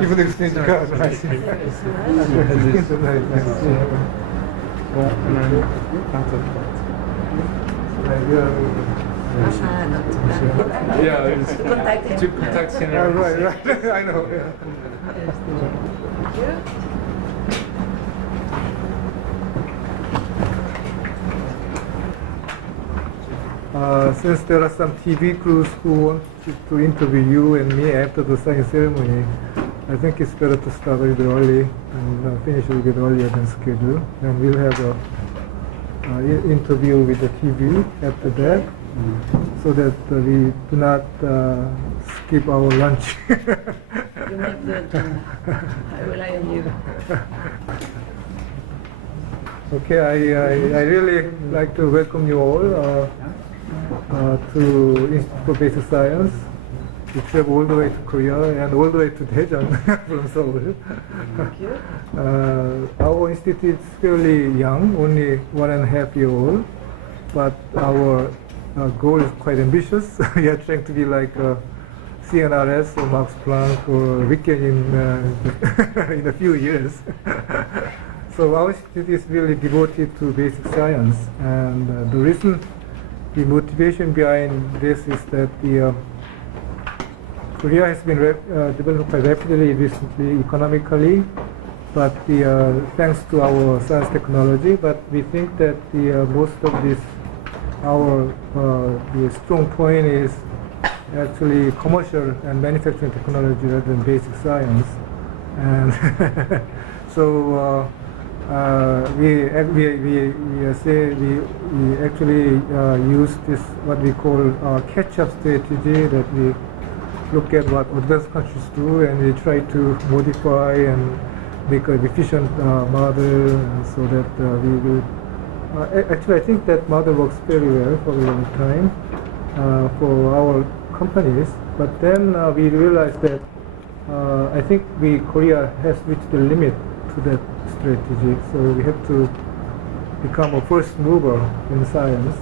Even exchange cards, right? Yeah, it's to contact CNRS. Right, I know. Since there are some TV crews who want to interview you and me after the signing ceremony, I think it's better to start a little early and finish a little bit earlier than scheduled. And we'll have an interview with the TV after that, so that we do not skip our lunch. You make good. I rely on you. Okay, I really like to welcome you all to Institute for Basic Science. We travel all the way to Korea and all the way to Daejeon from Seoul. Thank you. Our institute is fairly young, only 1.5 years old, but our goal is quite ambitious. We are trying to be like CNRS or Max Planck or Riken in a few years. So our institute is really devoted to basic science, and the reason, the motivation behind this is that Korea has been developed quite rapidly recently economically, but thanks to our science technology. But we think that most of this, the strong point is actually commercial and manufacturing technology rather than basic science, and so. We actually use this what we call catch-up strategy, that we look at what advanced countries do and we try to modify and make an efficient model, so that we will. Actually, I think that model works very well for a long time for our companies. But then we realized that I think Korea has reached the limit to that strategy, so we have to become a first mover in science,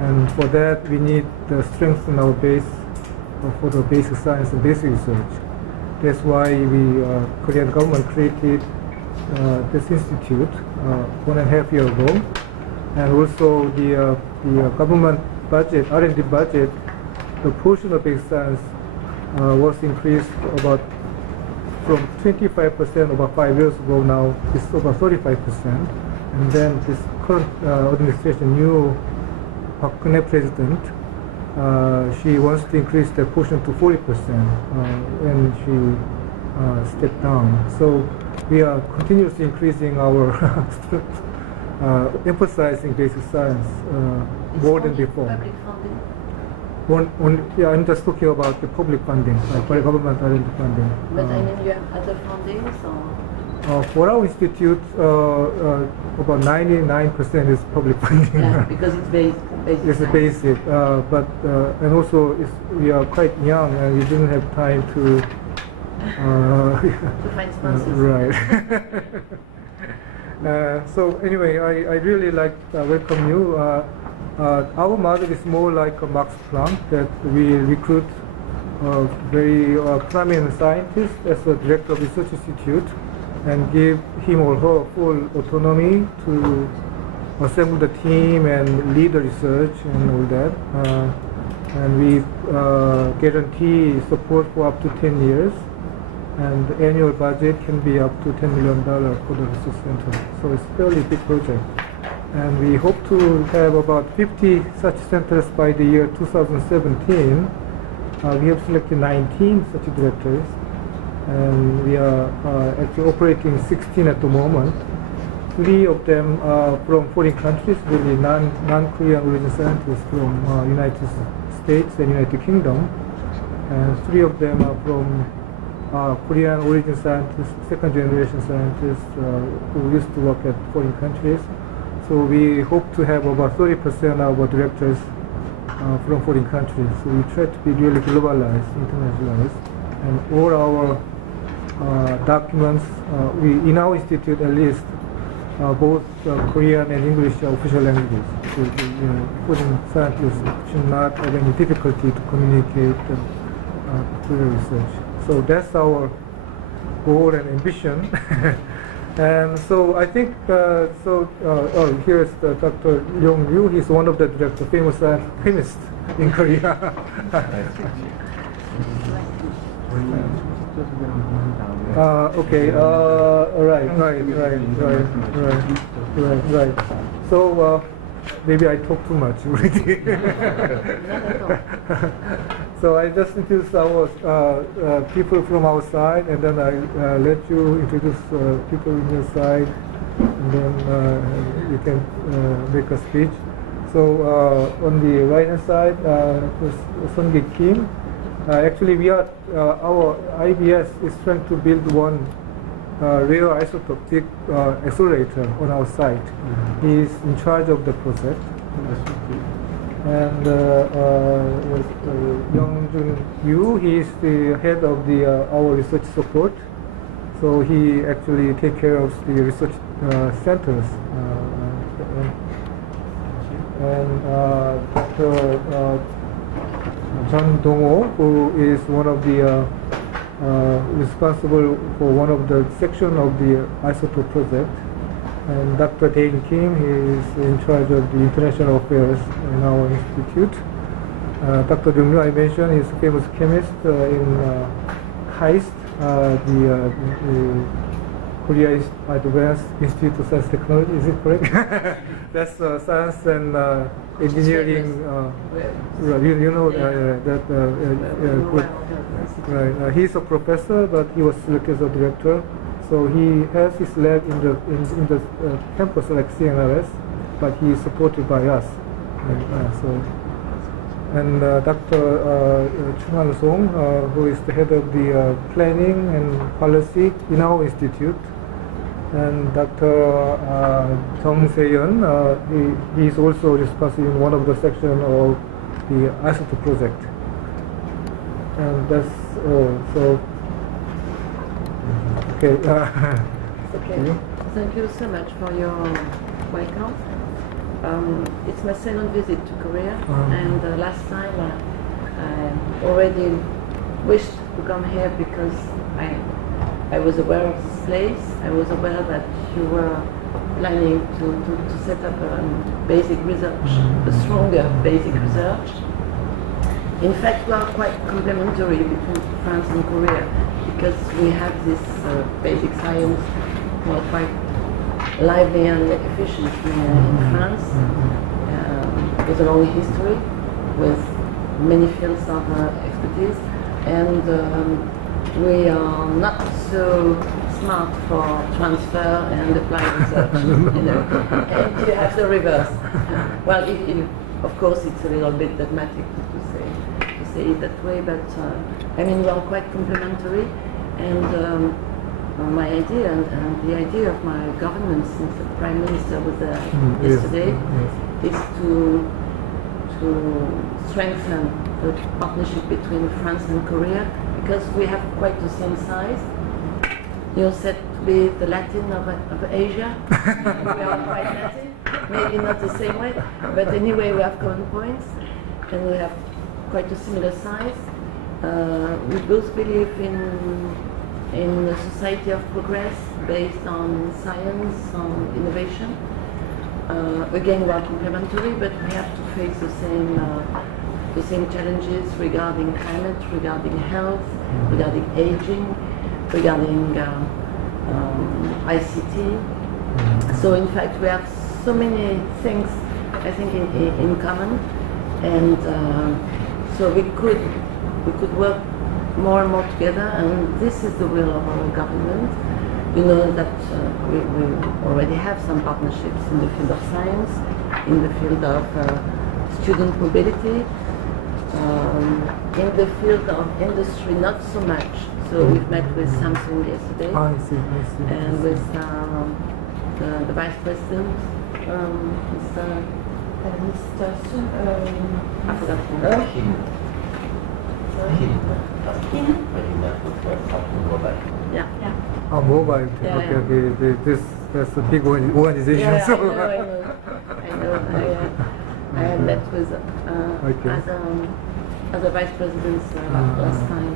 and for that we need to strengthen our base for the basic science and basic research. That's why Korean government created this institute 1.5 years ago, and also the government budget, R&D budget, the portion of basic science was increased from 25% about 5 years ago. Now it's over 35%, and then this current administration, new Park Geun-hye president, she wants to increase the portion to 40% when she stepped down. So we are continuously increasing our emphasizing basic science more than before. Public funding? Yeah, I'm just talking about the public funding, like by government R&D funding. But I mean, you have other fundings or? For our institute, about 99% is public funding. Yeah, because it's basic. It's basic, but and also we are quite young and we didn't have time to. To find sponsors. Right. So anyway, I really like welcome you. Our model is more like a Max Planck, that we recruit very prominent scientist as a director of research institute and give him or her full autonomy to assemble the team and lead the research and all that. And we guarantee support for up to 10 years, and the annual budget can be up to $10 million for the research center. So it's a fairly big project. And we hope to have about 50 such centers by the year 2017. We have selected 19 such directors, and we are actually operating 16 at the moment. 3 of them are from foreign countries, really non-Korean origin scientists from United States and United Kingdom, and 3 of them are from Korean origin scientists, second generation scientists who used to work at foreign countries. So we hope to have about 30% of our directors from foreign countries. So we try to be really globalized, internationalized, and all our documents, in our institute at least, both Korean and English are official languages. So, foreign scientists should not have any difficulty to communicate Korean research. So that's our goal and ambition. And so I think, here's Dr. Yong Ryu. He's one of the director, famous chemist in Korea. Okay. Right. So maybe I talk too much already. So I just introduce our people from our side, and then I let you introduce people on your side, and then you can make a speech. So on the right hand side, Sung-Gi Kim. Actually, we are our IBS is trying to build one rare isotopic accelerator on our site. He is in charge of the project. And Young-Jun Yu, he is the head of the our research support. So he actually takes care of the research centers. And Dr. John Dong-ho, who is one of the responsible for one of the section of the isotope project, and Dr. Dane Kim, he is in charge of the international affairs in our institute. Dr. Jung Ryu, I mentioned, is a famous chemist in KAIST, the Korea Advanced Institute of Science Technology. Is it correct? That's science and engineering. You know that. Right. He's a professor, but he was selected as a director. So he has his lab in the campus like CNRS, but he is supported by us. And Dr. Chung-Han Song, who is the head of the planning and policy in our institute, and Dr. Jung Se-yeon, he is also responsible in one of the section of the isotope project. And that's all. So. Okay. Okay. Thank you so much for your welcome. It's my second visit to Korea, and last time I already wished to come here because I was aware of this place. I was aware that you were planning to set up a basic research, a stronger basic research. In fact, we are quite complementary between France and Korea, because we have this basic science quite lively and efficient in France, with a long history, with many fields of expertise, and we are not so smart for transfer and applied research, and you have the reverse. Well, of course, it's a little bit dogmatic to say it that way, but I mean, we are quite complementary, and my idea and the idea of my government, since the Prime Minister was there yesterday, is to strengthen the partnership between France and Korea, because we have quite the same size. You're said to be the Latin of Asia. We are quite Latin, maybe not the same way, but anyway we have common points, and we have quite a similar size. We both believe in a society of progress based on science, on innovation. Again, we are complementary, but we have to face the same challenges regarding climate, regarding health, regarding aging, regarding ICT. So in fact, we have so many things, I think, in common, and so we could work more and more together, and this is the will of our government. You know that we already have some partnerships in the field of science, in the field of student mobility, in the field of industry not so much. So we've met with Samsung yesterday, I see. and with the Vice President, Mr. I forgot his name. Yeah. Mobile. Yeah, Okay. This that's a big organization. Yeah, So. I know. I had met with as a vice president last time.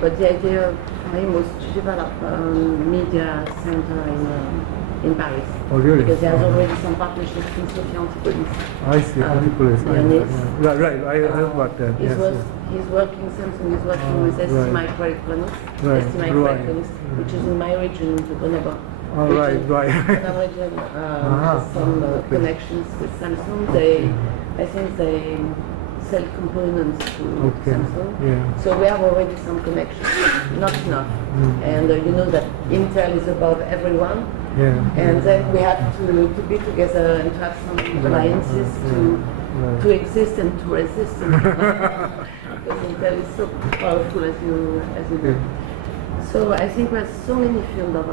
But the idea for him was to develop a media center in Paris. Oh, really? Because there's already some partnerships in Sophia Antipolis. I see, Antipolis. Right, I heard about that. He's working, Samsung is working with ST Microelectronics, ST Microelectronics, which is in my region, the Bonaba. Oh, right. Bonaba region, some connections with Samsung. I think they sell components to Samsung. Yeah. So we have already some connections, not enough. And you know that Intel is above everyone. Yeah. And then we have to be together and to have some alliances to exist and to resist. Because Intel is so powerful as you know. So I think we have so many fields of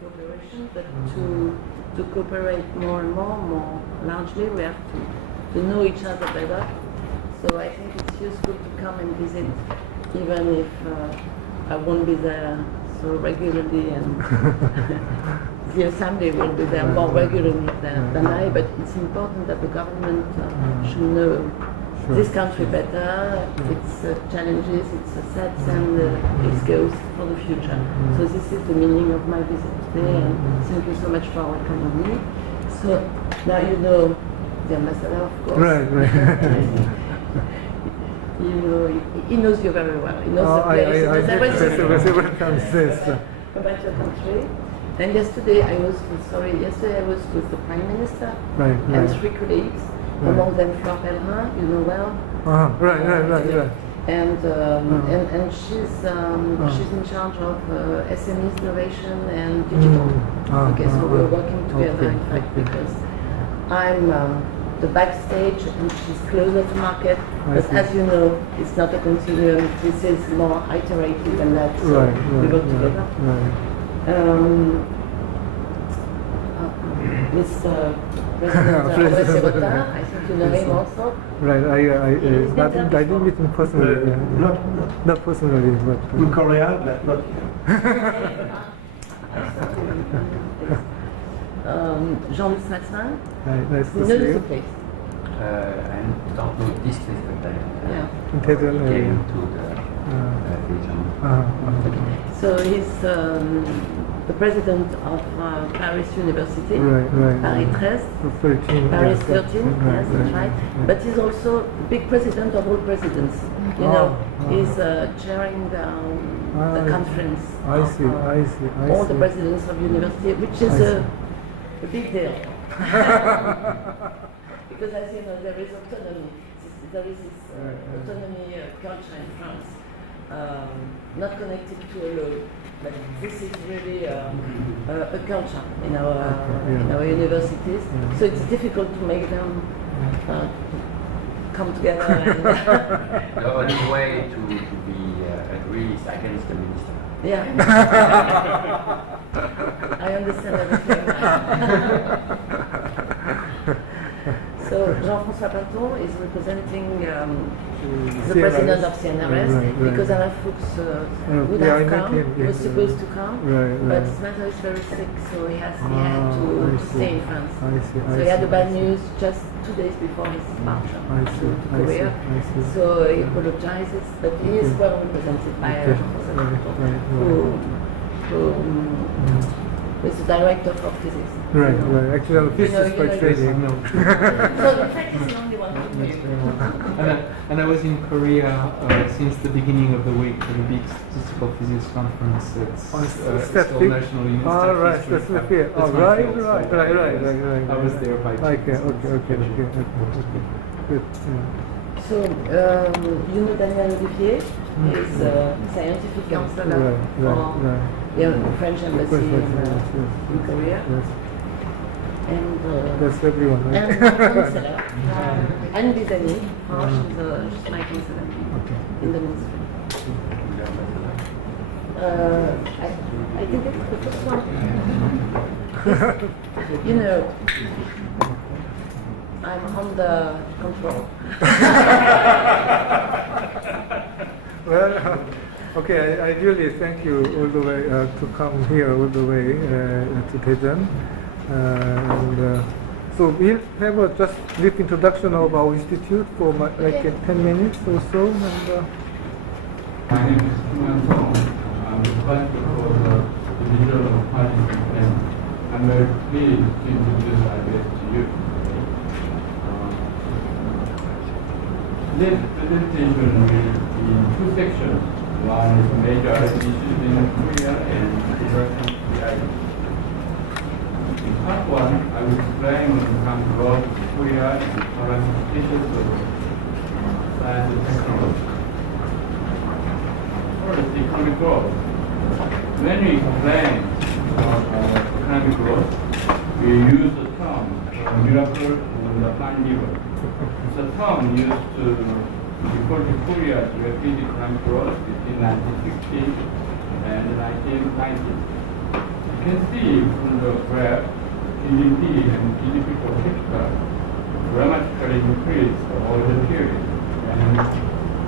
cooperation, but to cooperate more and more largely, we have to know each other better. So I think it's useful to come and visit, even if I won't be there so regularly, and the assembly will be there more regularly than I, but it's important that the government should know this country better, its challenges, its assets, and its goals for the future. So this is the meaning of my visit today, and thank you so much for welcoming me. So now you know the ambassador, of course. Right. You know, he knows you very well. He knows the place. Several times, yes. About your country. And yesterday I was with the Prime Minister and 3 colleagues, among them Fleur Pellerin, you know well. Right. And she's in charge of SMEs, innovation and digital. Okay, so we're working together, in fact, because I'm the backstage and she's closer to market. But as you know, it's not a continuum. This is more iterative than that. So we work together. Mr. President I think you know him also. Right, I didn't meet him personally. Not personally, but in Korea, but not here. Jean-Luc Massin, nice who to see knows you. the place. I don't know this place, but I Came to the region. So he's the president of Paris University, Paris 13, Paris 13, yes, that's right. But he's also the big president of all presidents. You know, he's chairing the conference. I see. All the presidents of university, which is a big deal. Because as you know, there is autonomy. There is this autonomy culture in France, not connected to a law, but this is really a culture in our universities. So it's difficult to make them come together. And the only way to be agree is against the minister. Yeah. I understand everything. So Jean-François Pinton is representing the president of CNRS, because Alain Fuchs would have come, he was supposed to come, but his mother is very sick, so he had to stay in France. So he had the bad news just 2 days before his departure to Korea. So he apologizes, but he is well represented by Jean-François Pinton, who is the director for physics. Right. Actually, I'm a physicist by training. So in fact, it's the only one who knows. And I was in Korea since the beginning of the week for the big statistical physics conference. It's still national university. Oh, right, that's the field. Oh, right. I was there by Okay. Good. So, you know Daniel Olivier is a scientific counselor for the French embassy in Korea. And that's everyone, right? And my counselor, Anne Bizani, she's my counselor in the ministry. I think it's the first one. You know, I'm under control. Well, Okay, I really thank you all the way to come here all the way to Daejeon. So we'll have a just brief introduction of our institute for like 10 minutes or so. And, My name is Kim Song. I'm responsible for the division of participants, and I'm very pleased to introduce IBS to you. This presentation will be in two sections. One is major issues in Korea and developing the IBS. In part one, I will explain on the role of Korea and current status of science and technology. First, economic growth. When we explain about economic growth, we use the term miracle in the Handiver. It's a term used to refer to Korea's rapid economic growth between 1960 and 1990. You can see from the graph, GDP and GDP per capita dramatically increased over the period. And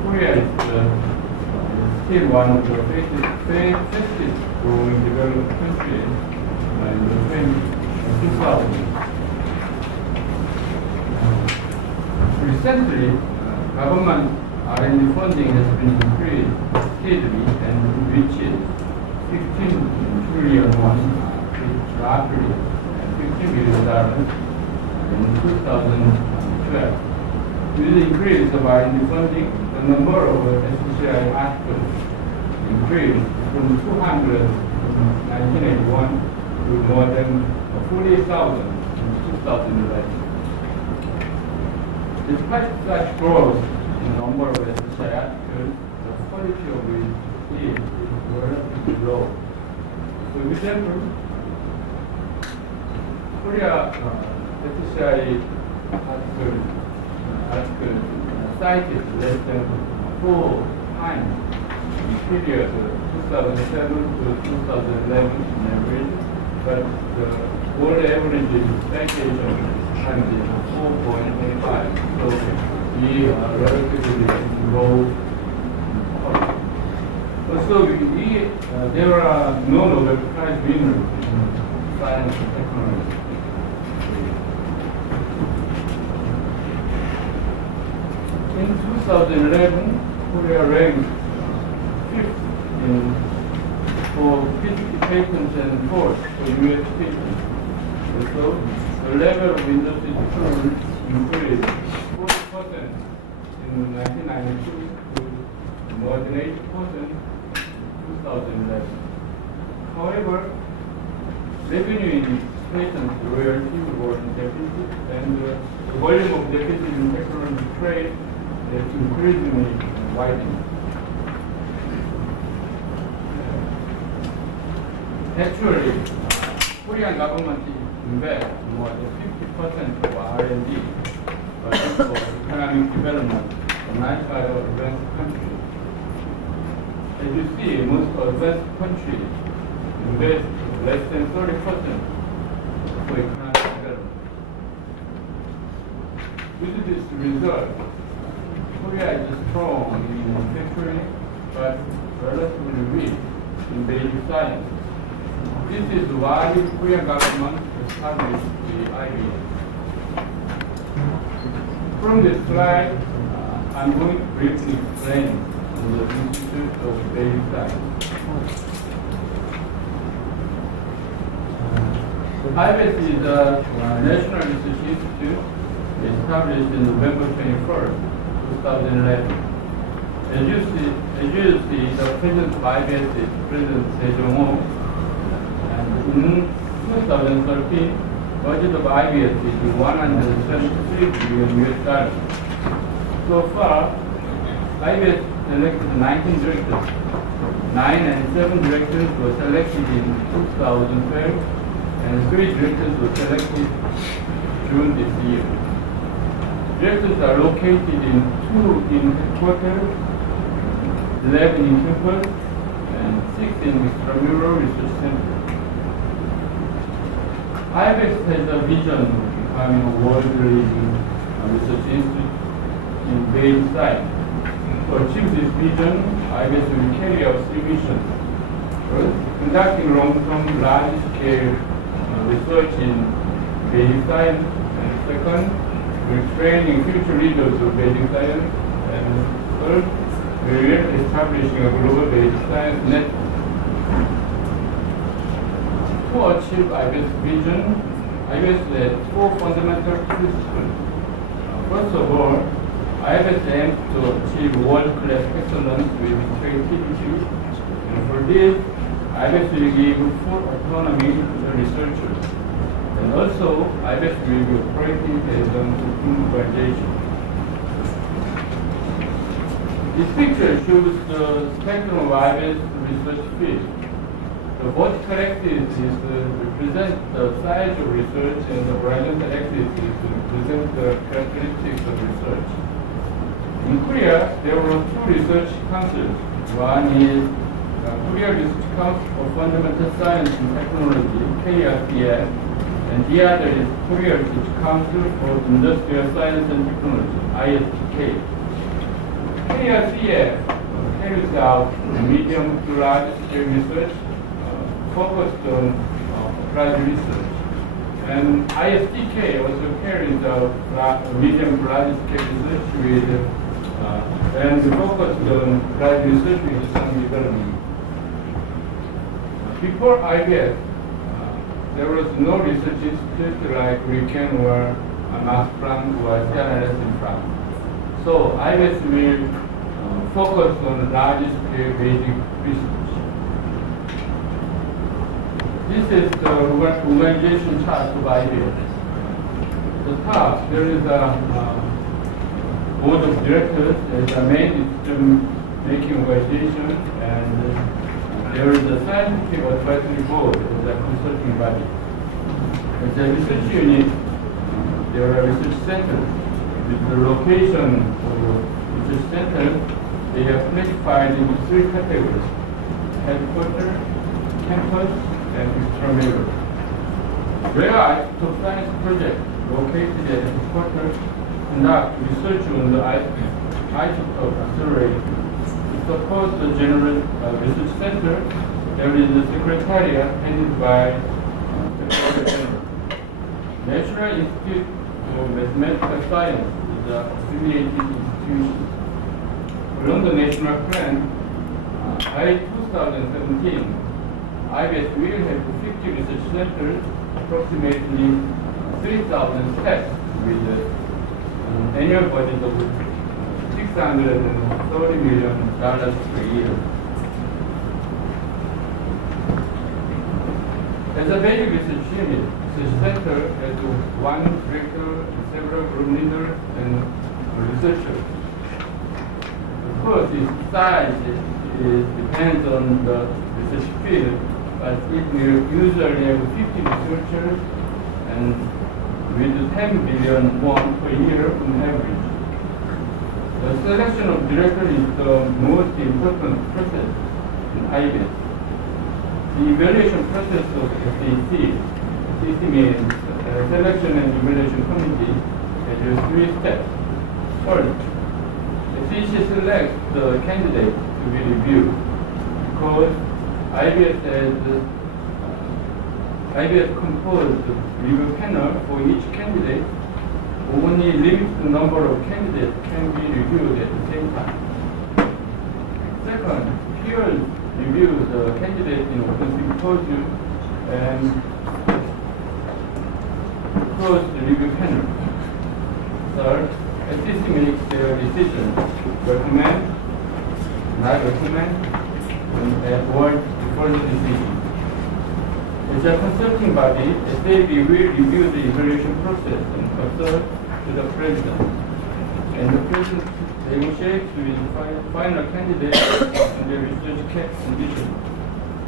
Korea is still one of the fastest growing developed countries in the 2000s. Recently, government R&D funding has been increased steadily and reached 16 trillion won, roughly $50 billion in 2012. With the increase of R&D funding, the number of SCI articles increased from 200 in 1981 to more than 48,000 in 2011. Despite such growth in the number of SCI articles, the quality of it is relatively low. For example, Korea SCI article cited less than 4 times in period 2007 to 2011 in average, but the world average citation is 4.85. So we are relatively low. Also, there are no Nobel Prize winners in science and technology. In 2011, Korea ranked 5th for patents and 4th for U.S. patents. So the level of industry development increased 40% in 1992 to more than 80% in 2011. However, revenue in patents royalty was in deficit, and the volume of deficit in technology trade is increasingly widening. Actually, Korean government invests more than 50% of R&D for economic development in outside of advanced countries. As you see, most advanced countries invest less than 30% for economic development. With this result, Korea is strong in manufacturing, but relatively weak in basic science. This is why the Korean government established the IBS. From this slide, I'm going to briefly explain the Institute of Basic Science. IBS is a National Research Institute established in November 21st, 2011. As you see, the president of IBS is President Dae-jung. In 2013, budget of IBS is $173 billion. So far, IBS selected 19 directors. 9 and 7 directors were selected in 2012, and 3 directors were selected June this year. Directors are located in 2 in headquarters, 11 in campus, and 6 in extramural research center. IBS has a vision of becoming a world-leading research institute in basic science. So To achieve this vision, IBS will carry out three missions. First, conducting long-term, large-scale research in basic science. And second, we're training future leaders of basic science. And third, we're establishing a global basic science network. To achieve IBS vision, IBS has four fundamental principles. First of all, IBS aims to achieve world-class excellence with creativity. And for this, IBS will give full autonomy to the researchers. And also, IBS will be operating as an open organization. This picture shows the spectrum of IBS research field. The vertical axis represents the size of research, and the horizontal axis represents the characteristics of research. In Korea, there were two research councils. One is Korea Research Council for Fundamental Science and Technology, KRCS, and the other is Korea Research Council for Industrial Science and Technology, ISTK. KRCS carries out medium to large scale research focused on applied research. And ISTK also carries out medium to large scale research with and focused on applied research with some development. Before IBS, there was no research institute like RIKEN or Max Planck or CNRS in France. So IBS will focus on large scale basic research. This is the organization chart of IBS. At the top, there is a board of directors as a main decision-making organization, and there is a scientific advisory board as a consulting body. As a research unit, there are research centers. With the location of research centers, they have classified into three categories: headquarters, campus, and extramural. Rare isotope science project located at headquarters conduct research on the isotope accelerator. To support the general research center, there is a secretariat headed by Secretary General. National Institute of Mathematical Science is an affiliated institution. Along the national plan, by 2017, IBS will have 50 research centers, approximately 3,000 staff, with an annual budget of $630 million per year. As a basic research unit, research center has one director, several group leaders, and researchers. Of course, its size depends on the research field, but it will usually have 50 researchers and with 10 billion won per year on average. The selection of director is the most important process in IBS. The evaluation process of SAC, means Selection and Evaluation Committee, has three steps. First, SAC selects the candidate to be reviewed because IBS composed review panel for each candidate. Only limited number of candidates can be reviewed at the same time. Second, peers review the candidate in open symposium and close the review panel. Third, SEC makes their decision, recommend, not recommend, and award before the decision. As a consulting body, SAB will review the evaluation process and consult to the president. And the president negotiates with the final candidate on the research condition.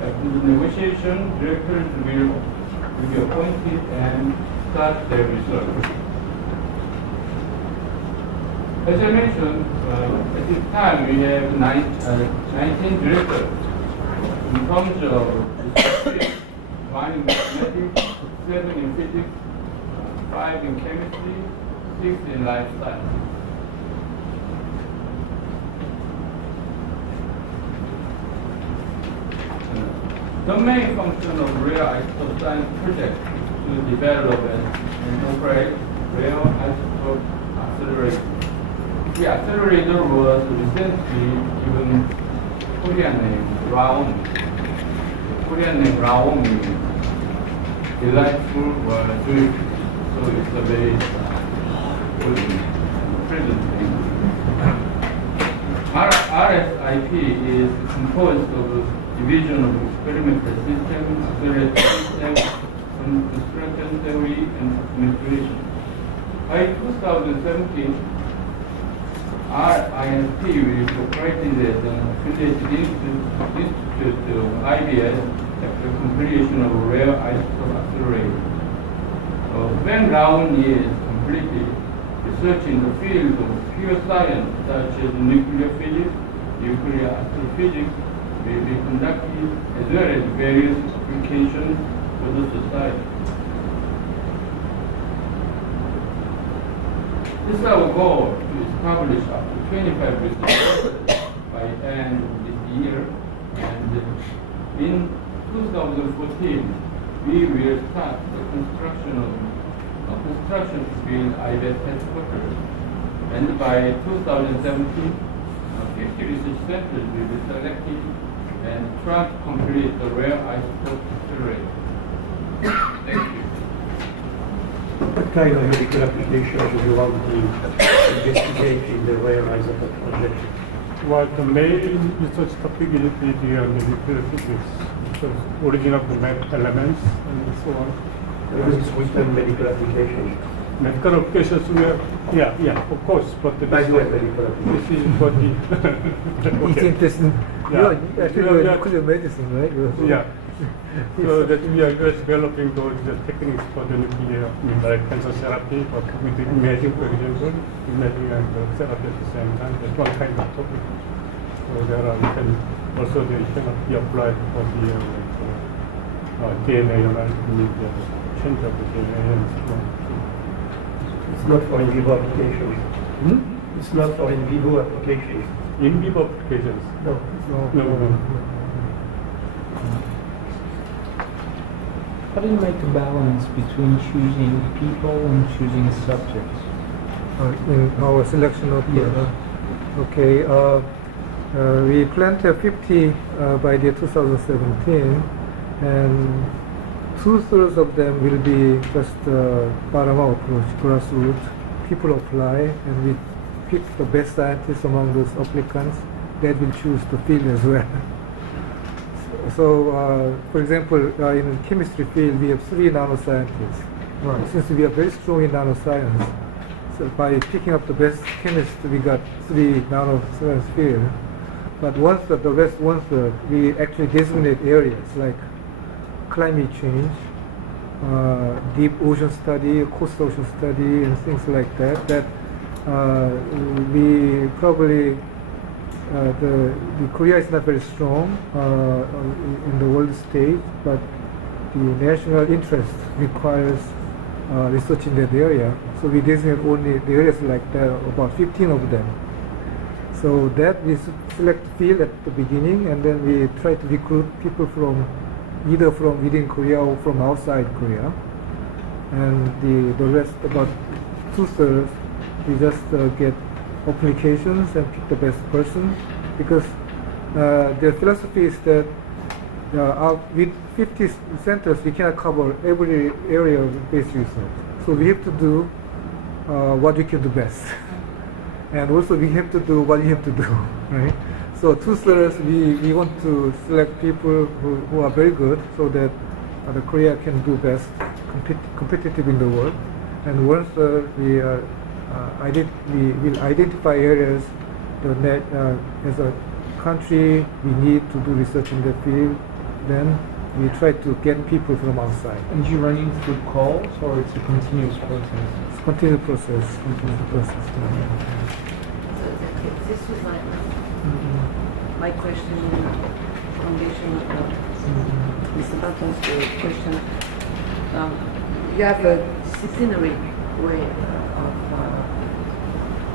After the negotiation, directors will be appointed and start their research. As I mentioned, at this time we have 19 directors in terms of research. 1 in mathematics, 7 in physics, 5 in chemistry, 6 in life science. The main function of rare isotope science project is to develop and operate rare isotope accelerator. The accelerator was recently given Korean name RAOM. The Korean name RAOM means delightful or joyful. So it's a very present thing. RSIP is composed of division of experimental system, accelerator system, construction theory, and administration. By 2017, RISP will be operated as an affiliated institute of IBS after completion of rare isotope accelerator. When round is completed, research in the field of pure science such as nuclear physics, nuclear astrophysics will be conducted as well as various applications for the society. This is our goal to establish up to 25 research centers by end of this year, and in 2014 we will start the construction to build IBS headquarters, and by 2017 50 research centers will be selected and try to complete the rare isotope accelerator. Thank you. What kind of medical applications do you want to investigate in the rare isotope project? Well, the main research topic is the nuclear physics, the origin of the elements and so on. With medical applications. Medical applications, of course, but By the way, medical this applications. is for the It's interesting. Yeah. You're nuclear medicine, right? yeah. So that we are developing those techniques for the nuclear, like cancer therapy, but with the imaging, for example, imaging and therapy at the same time. That's one kind of topic. So there are, you can also they cannot be applied for the DNA change of the DNA and so on. It's not for in vivo applications. It's not for in vivo applications. In vivo applications. No. No. How do you make a balance between choosing people and choosing subjects? In our selection of Yes. Okay, we plan to have 50 by the 2017, and 2/3 of them will be just bottom-up approach, grassroots. People apply, and we pick the best scientists among those applicants that will choose the field as well. So, for example, in chemistry field, we have 3 nanoscientists. Right. Since we are very strong in nanoscience, so by picking up the best chemists, we got 3 nanoscience field. But once we actually designate areas like climate change, deep ocean study, coastal ocean study, and things like that. That we probably the Korea is not very strong in the world stage, but the national interest requires research in that area. So we designate only the areas like that, about 15 of them. So that we select field at the beginning, and then we try to recruit people from either from within Korea or from outside Korea. And the rest, about 2/3, we just get applications and pick the best person, because the philosophy is that with 50 centers we cannot cover every area of basic research. So we have to do what we can do best, and also we have to do what you have to do, right? So 2/3 we want to select people who are very good, so that the Korea can do best, competitive in the world, and 1/3 we will identify areas that as a country we need to do research in the field. Then we try to get people from outside. And do you run in through calls, or it's a continuous process? It's a continuous process. So this was my question in foundation of Mr. Barton's question. You have a disciplinary way of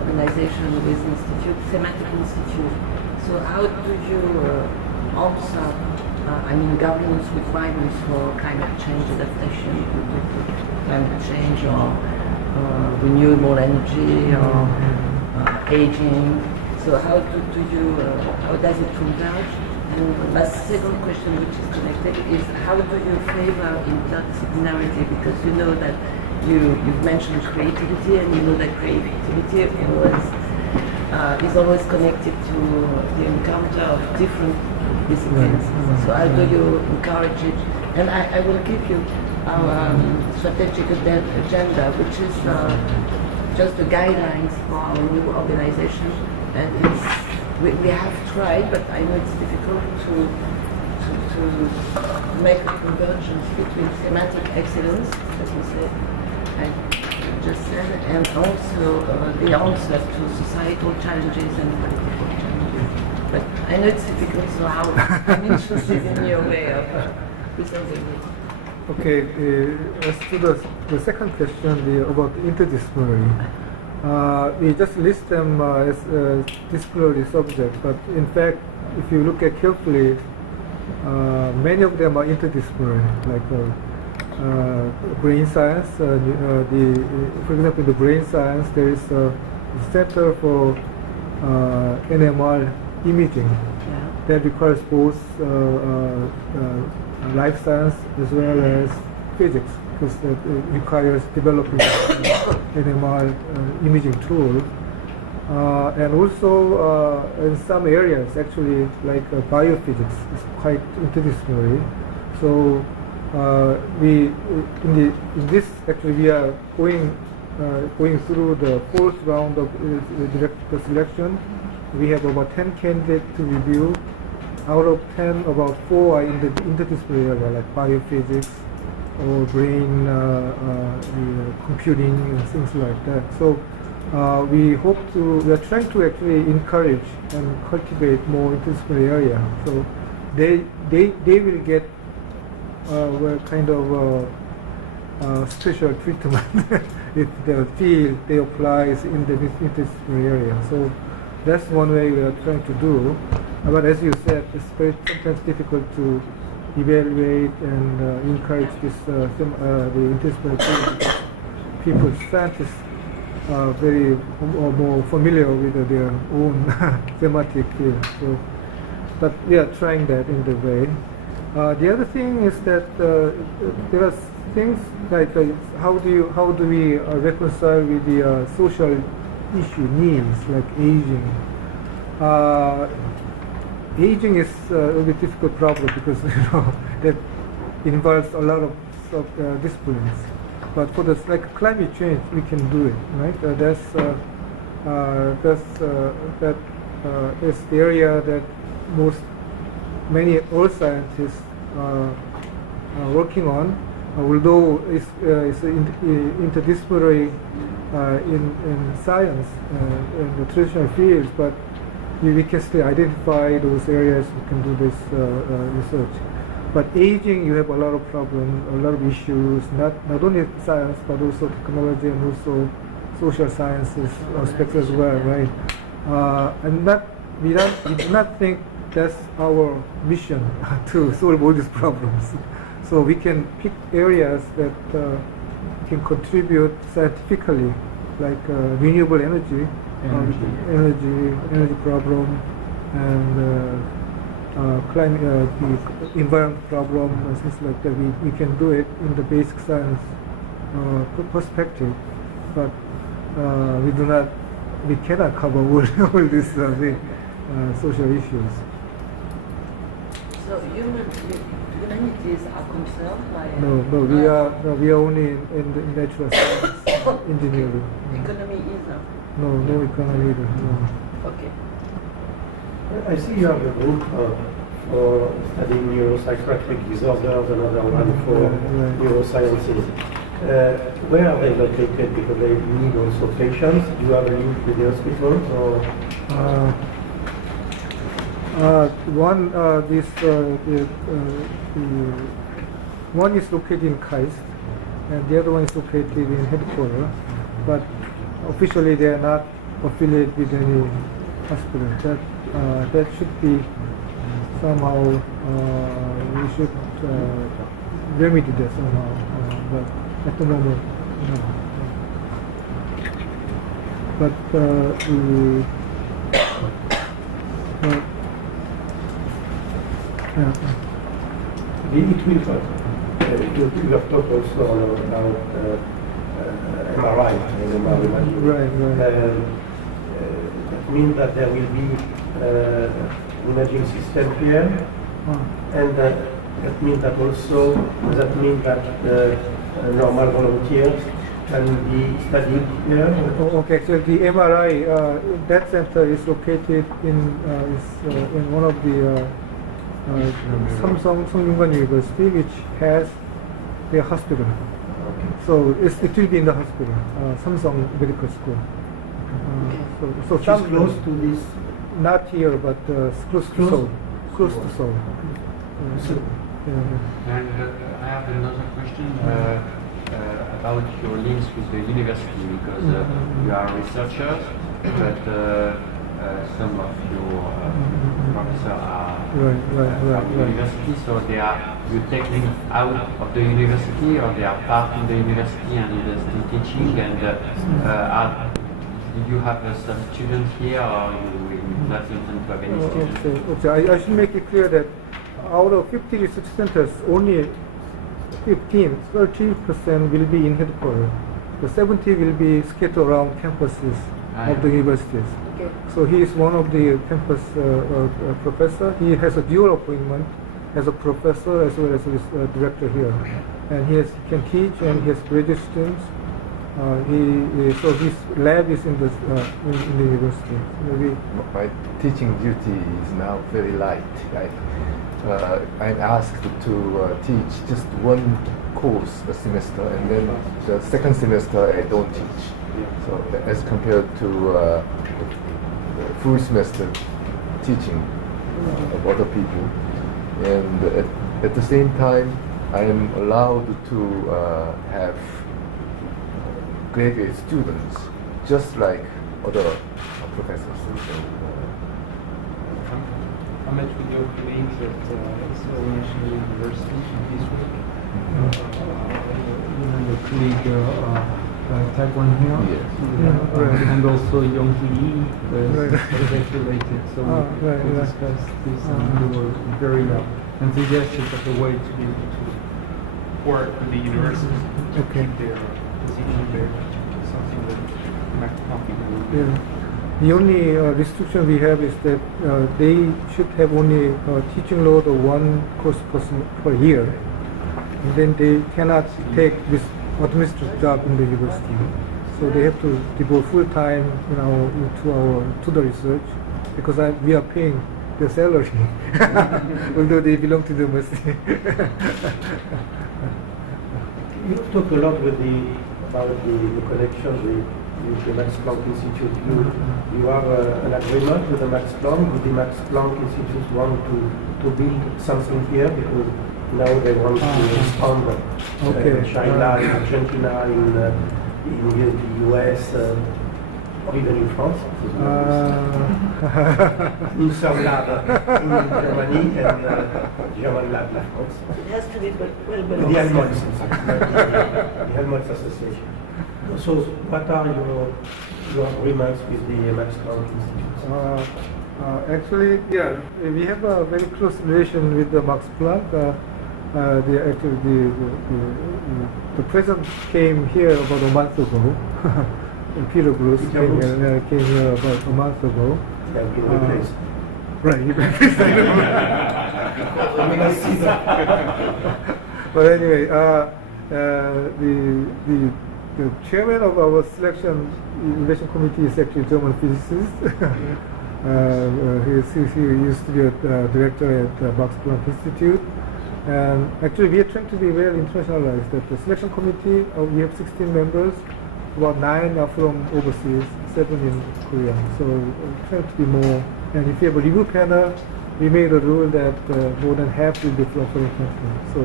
organization with institute, thematic institute. So how do you answer governance requirements for climate change adaptation, climate change or renewable energy or aging. So how does it converge? And my second question, which is connected, is how do you favor interdisciplinarity? Because you know that you've mentioned creativity, and you know that creativity is always connected to the encounter of different disciplines. So how do you encourage it? And I will give you our strategic agenda, which is just the guidelines for our new organization. And we have tried, but I know it's difficult to make a convergence between thematic excellence, as you said, I just said, and also the answer to societal challenges and political challenges. But I know it's difficult, so I'm interested in your way of presenting it. Okay, as to the second question about interdisciplinary. We just list them as disciplinary subjects, but in fact, if you look at carefully, many of them are interdisciplinary, like brain science. For example, in the brain science, there is a center for NMR imaging that requires both life science as well as physics, because it requires developing NMR imaging tool. And also in some areas, actually, like biophysics is quite interdisciplinary. So in this actually we are going through the fourth round of the selection. We have about 10 candidates to review. Out of 10, about 4 are in the interdisciplinary area, like biophysics or brain computing and things like that. So we are trying to actually encourage and cultivate more interdisciplinary area. So they will get kind of special treatment if the field they apply is in the interdisciplinary area. So that's one way we are trying to do. But as you said, it's sometimes difficult to evaluate and encourage this the interdisciplinary field, because people, scientists, are very more familiar with their own thematic field. So, but we are trying that in the way. The other thing is that there are things like how do we reconcile with the social issue needs like aging. Aging is a bit difficult problem because that involves a lot of disciplines. But for like climate change, we can do it, right? That is the area that many earth scientists are working on. Although it's interdisciplinary in science in the traditional fields, but we can still identify those areas. We can do this research. But aging, you have a lot of problems, a lot of issues, not only science, but also technology and also social sciences aspects as well, right? And we do not think that's our mission to solve all these problems. So we can pick areas that can contribute scientifically, like renewable energy problem, and climate, the environment problem, and things like that. We can do it in the basic science perspective, but we cannot cover all these social issues. So humanities are concerned by No, we are only in the natural science, engineering. Economy either. No economy either. No. Okay. I see you have a group for studying neuropsychiatric disorders, another one for neurosciences. Where are they located? Because they need also patients. Do you have a link with the hospitals or? One is located in KAIST, and the other one is located in headquarters, but officially they are not affiliated with any hospital. That should be somehow we should remedy that somehow. But at the moment, no. But It will help. You have talked also about MRI and MRI imaging. Right. That means that there will be imaging system here, and that means that also normal volunteers can be studied here. Okay, so the MRI, that center is located in one of the Samsung Songyungan University, which has their hospital. So it will be in the hospital, Samsung Medical School. So Which is some close to this. not here, but close to Seoul. Close to Seoul. And I have another question about your links with the university, because you are researchers, but some of your professors are from the university, so they are you take links out of the university, or they are part in the university and university teaching, and did you have some students here, or you not intend to have any students? Okay. I should make it clear that out of 50 research centers, only 30% will be in headquarters. The 70 will be scattered around campuses of the universities. Okay. So he is one of the campus professor. He has a dual appointment as a professor as well as a director here, and he can teach and he has graduate students. So his lab is in the university. Maybe my teaching duty is now very light. I'm asked to teach just one course a semester, and then the second semester I don't teach. So as compared to the full semester teaching of other people, and at the same time I am allowed to have graduate students, just like other professors. I met with your colleagues at Seoul National University this week. Your colleague Taekwon here, and also Young Hee was related. So we discussed this, and we were very enthusiastic of the way to be able to work with the university to keep their position there. Something that Mac will. The only restriction we have is that they should have only teaching load of one course per year, and then they cannot take this administrative job in the university. So they have to devote full time, to the research, because we are paying their salary, although they belong to the university. You talk a lot about the connections with the Max Planck Institute. You have an agreement with the Max Planck. With the Max Planck Institute want to build something here, because now they want to expand in China, in Argentina, in the US, or even in France. Inserm lab in Germany and German lab in France. It has to be well The below. Helmholtz, the Helmholtz Association. So, what are your agreements with the Max Planck Institute? Actually, we have a very close relation with the Max Planck. The president came here about a month ago. Peter Bruce came here about a month ago. They have been replaced. Right, he replaced. I mean, I see that. But anyway, the chairman of our selection innovation committee is actually a German physicist. He used to be a director at the Max Planck Institute. And actually, we are trying to be very internationalized. That the selection committee, we have 16 members. About 9 are from overseas, 7 in Korea. So we're trying to be more. And if you have a review panel, we made a rule that more than half will be from foreign countries. So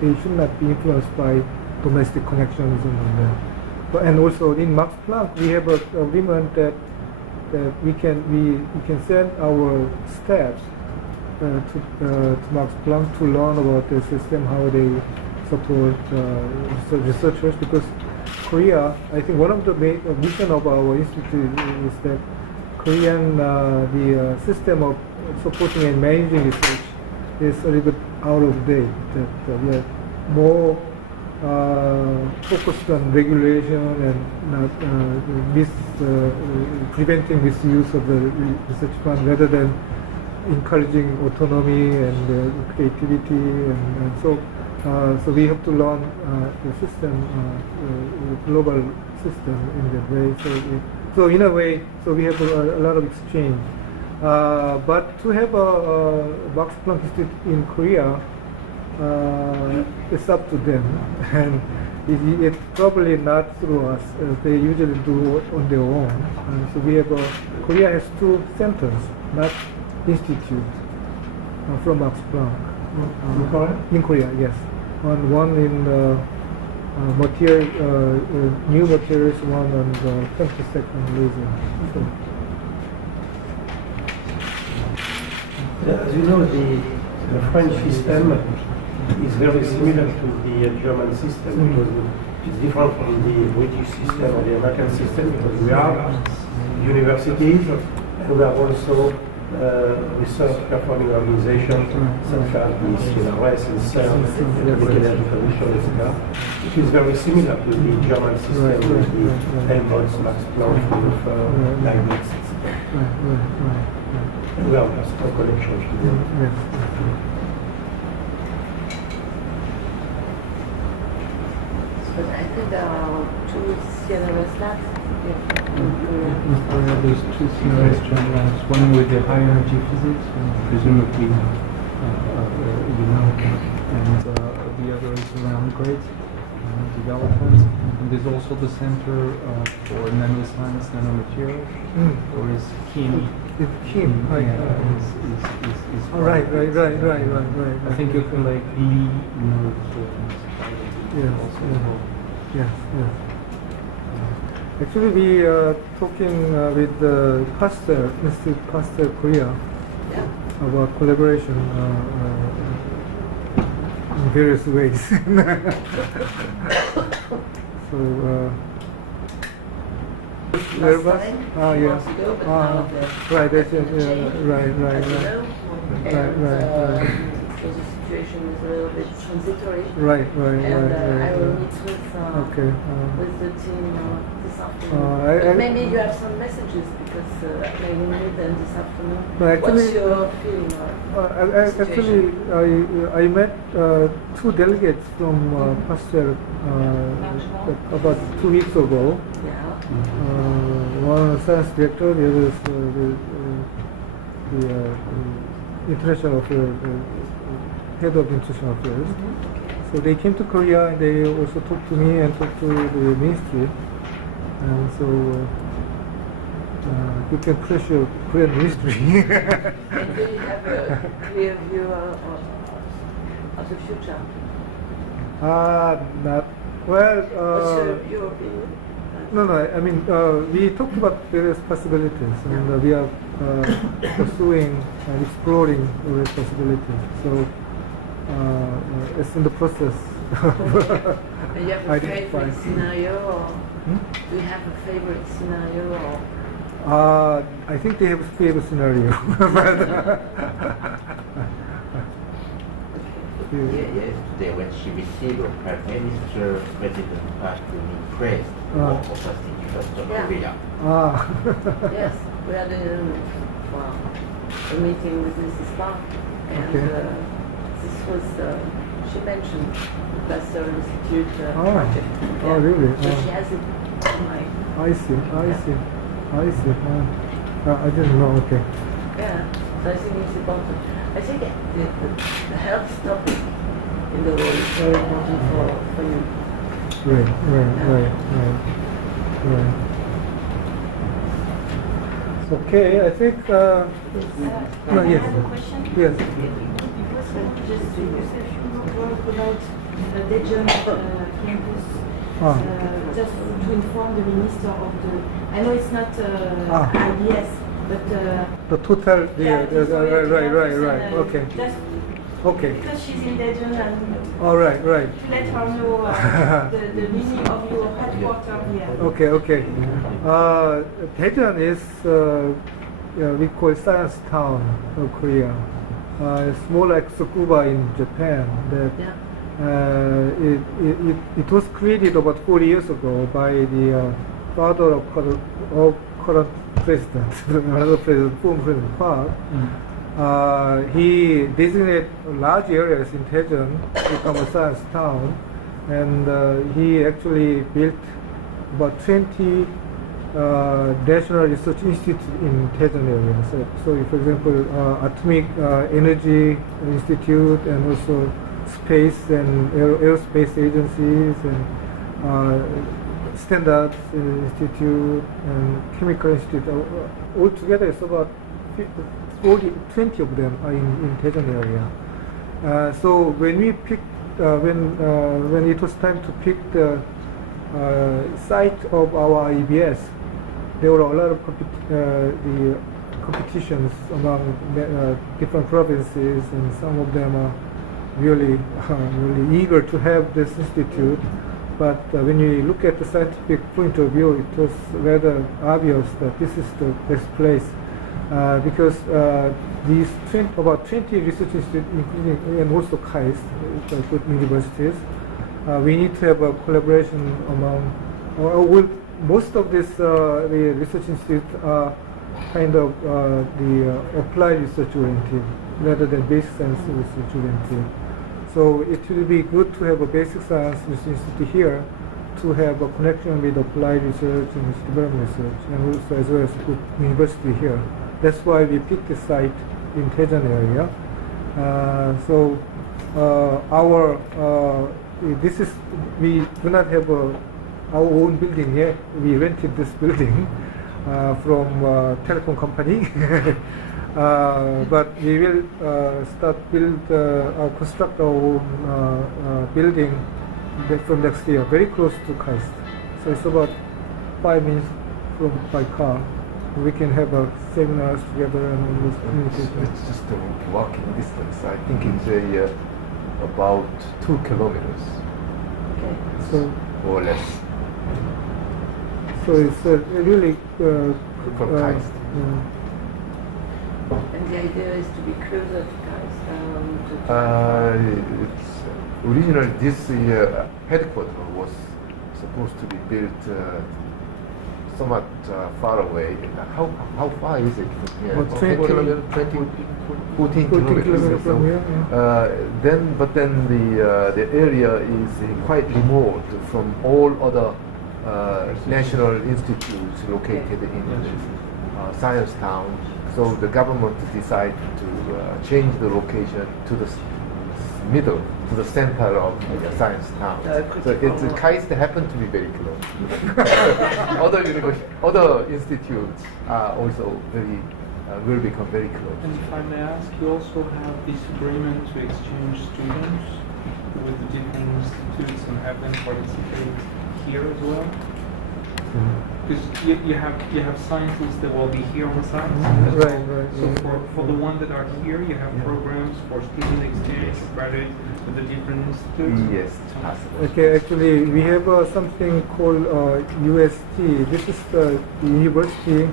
they should not be influenced by domestic connections and all that. But, and also in Max Planck, we have an agreement that we can send our staffs to Max Planck to learn about the system, how they support researchers, because Korea, I think one of the main mission of our institute is that Korean the system of supporting and managing research is a little bit out of date. That we are more focused on regulation and not preventing misuse of the research fund rather than encouraging autonomy and creativity, and so we have to learn the system, global system in that way. So in a way, we have a lot of exchange. But to have a Max Planck Institute in Korea, it's up to them, and it's probably not through us. They usually do it on their own. And so we have Korea has 2 centers, not institute, from Max Planck. In Korea? In Korea, yes. One in new materials, one on the femtosecond laser. So. As you know, the French system is very similar to the German system, because it's different from the British system or the American system, because we are universities and we are also research performing organizations such as the CNRS, Inserm, Medical Energy Commission, etc. It is very similar to the German system with the Helmholtz, Max Planck, Leibniz, etc. And we have a strong connection to them. But I think there are 2 CNRS labs. In Korea, there's 2 CNRS labs, one with the high energy physics, presumably you know, and the other is around great development. And there's also the Center for Nanoscience, Nanomaterials, or is KIM. Kim, right? Is Right. I think you can like Yes. Actually, we are talking with the Pasteur Institute, Pasteur Korea, about collaboration in various ways. So. Whereabouts? Yeah. Right. That's it. Right. So the situation is a little bit transitory. Right. I will meet with the team this afternoon. Maybe you have some messages, because I will meet them this afternoon. What's your feeling? I met 2 delegates from Pasteur about 2 weeks ago. Yeah. One science director, the other is the international affairs, head of international affairs. So they came to Korea, and they also talked to me and talked to the ministry. And so you can pressure Korean ministry. And do you have a clear view of the future? Not well. What's your opinion? No. I mean, we talked about various possibilities, and we are pursuing and exploring various possibilities. So it's in the process. Do you have a favorite scenario, or do you have a favorite scenario, or? I think they have a favorite scenario. Yesterday, when she received her Prime Minister, President Park praised for hosting University of Korea. Yes, we had a meeting with Mrs. Park, and this was, she mentioned the Pasteur Institute project. Oh, really? So she has it in mind. I see. I didn't know, okay. Yeah, so I think it's important. I think the health topic in the world is very important for you. Right. Okay, I think. I yes. have a question. Yes. Just you said you wrote about the Daejeon campus. Just to inform the minister of the. I know it's not IBS, But The total, yeah, it's already right, enough, and, okay. Just Okay. because she's in Daejeon and All right. to let her know the meaning of your headquarters here. Okay. Daejeon is we call science town of Korea. It's more like Tsukuba in Japan. That it was created about 40 years ago by the father of current president, another president, former President Park. He designated large areas in Daejeon to become a science town, and he actually built about 20 national research institutes in Daejeon area. So for example, Atomic Energy Institute, and also space and aerospace agencies, and Standards Institute and Chemical Institute. Altogether, it's about 20 of them are in Daejeon area. So when we picked, when it was time to pick the site of our IBS, there were a lot of the competitions among different provinces, and some of them are really eager to have this institute. But when you look at the scientific point of view, it was rather obvious that this is the best place, because these about 20 research institutes, including and also KAIST, good universities, we need to have a collaboration among, most of this the research institutes are kind of the applied research oriented rather than basic science research oriented. So it will be good to have a basic science research institute here, to have a connection with applied research and development research, and also as well as good university here. That's why we picked the site in Daejeon area. We do not have our own building yet. We rented this building from telecom company. But we will construct our own building from next year, very close to KAIST. So it's about 5 minutes by car. We can have seminars together and communication. It's just a walking distance. I think it's about 2 kilometers. Okay. So, or less. So it's really From KAIST. And the idea is to be closer to KAIST. It's originally this headquarters was supposed to be built somewhat far away. How far is it from here? About 14 kilometers. from here. But then the area is quite remote from all other national institutes located in this science town. So the government decided to change the location to the middle, to the center of the science town. So KAIST happened to be very close. Other institutes are also will become very close. And if I may ask, you also have this agreement to exchange students with the different institutes and have them participate here as well? Because you have scientists that will be here on site as well. Right. So for the ones that are here, you have programs for student exchange, graduate with the different institutes. Yes, it's possible. Okay, actually we have something called UST. This is the university.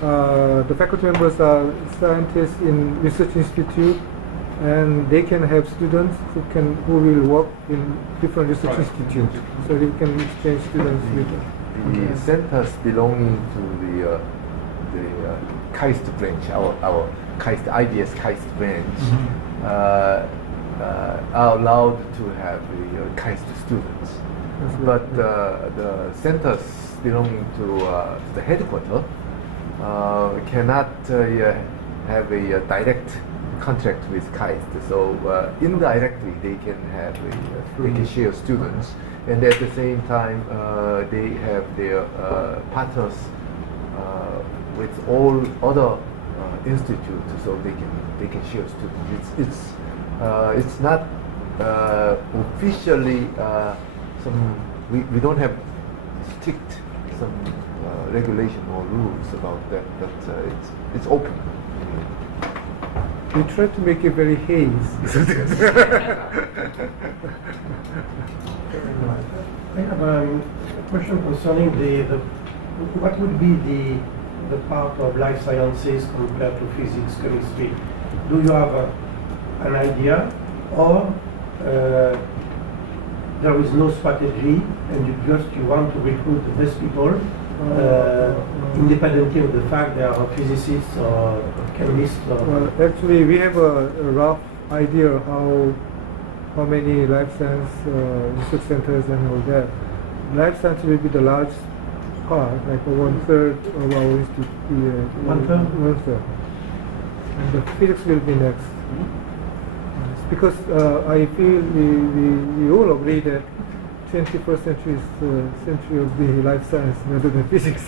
The faculty members are scientists in research institute, and they can have students who will work in different research institutes. So they can exchange students with them. The centers belonging to the KAIST branch, our KAIST IBS KAIST branch, are allowed to have the KAIST students. But the centers belonging to the headquarters cannot have a direct contract with KAIST. So indirectly they can share students. And at the same time, they have their partners with all other institutes, so they can share students. It's not officially we don't have strict regulation or rules about that, but it's open. We try to make it very haze. I have a question concerning what would be the part of life sciences compared to physics, chemistry. Do you have an idea, or there is no strategy and you want to recruit the best people independently of the fact they are physicists or chemists? Well, actually, we have a rough idea how many life science research centers and all that. Life science will be the large part, like 1/3 of our institute. 1/3? 1/3. And the physics will be next. Because I feel we all agree that 21st century is the century of the life science rather than physics.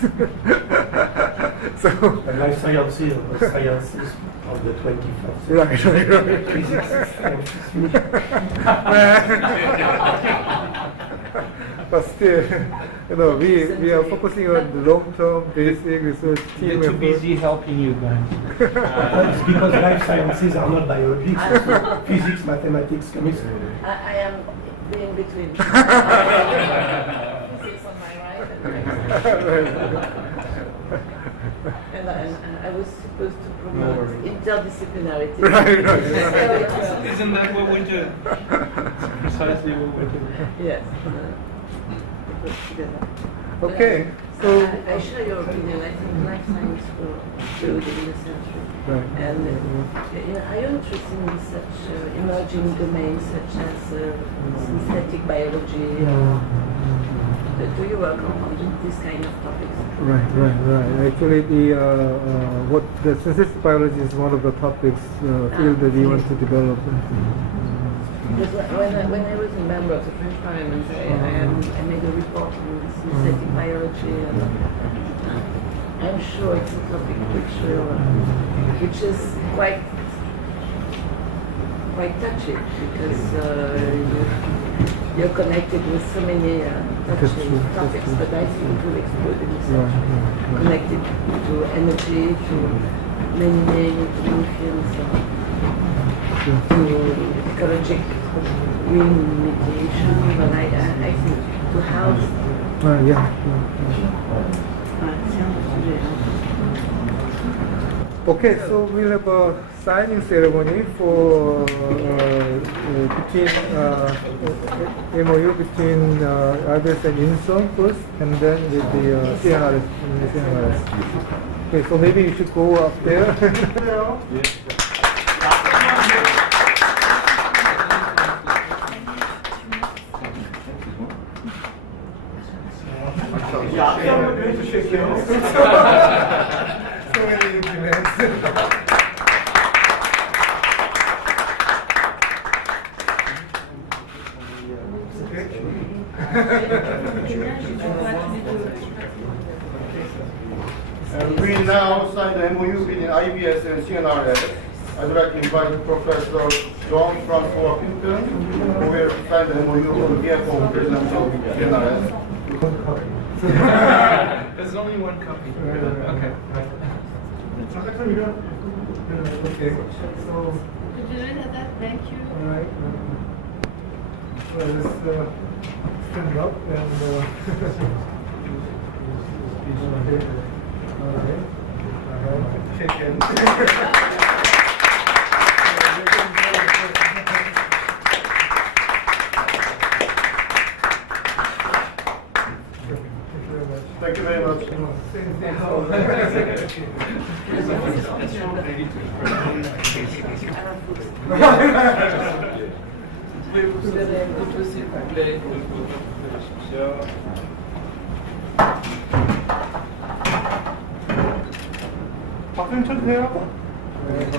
So The life sciences or the sciences of the 21st century. right. Physics is science. But still, we are focusing on the long-term basic research team They're too effort. busy helping you guys. It's because life sciences are not biology, so physics, mathematics, chemistry. I am in between. Physics on my right and I was supposed to promote interdisciplinarity. Right. Isn't that what we do? Precisely what we do. Yes. Put together. Okay, so I share your opinion. I think life science will explode in the century. right. And I am interested in such emerging domains such as synthetic biology. Do you work on this kind of topics? Right. Actually, the synthetic biology is one of the topics field that we want to develop. Because when I was a member of the French Parliament, I made a report on synthetic biology, and I'm sure it's a topic which is quite touchy because you're connected with so many touchy topics, but I think it will explode in the century. Connected to energy, to many new fields, to ecologic remediation, but I think to health. Okay, so we'll have a signing ceremony for between MOU between IBS and Inserm first, and then with the CNRS. Okay, so maybe you should go up there. So many implements. We now sign the MOU between IBS and CNRS. I'd like to invite Professor John Francois Pinton, who will sign the MOU on behalf of President of CNRS. There's only one copy. Okay. Okay, so, Could you read that? Thank you. all right. Well, let's stand up and all right. Shake hands. Thank you very much. 박수님 쳐주세요. 네.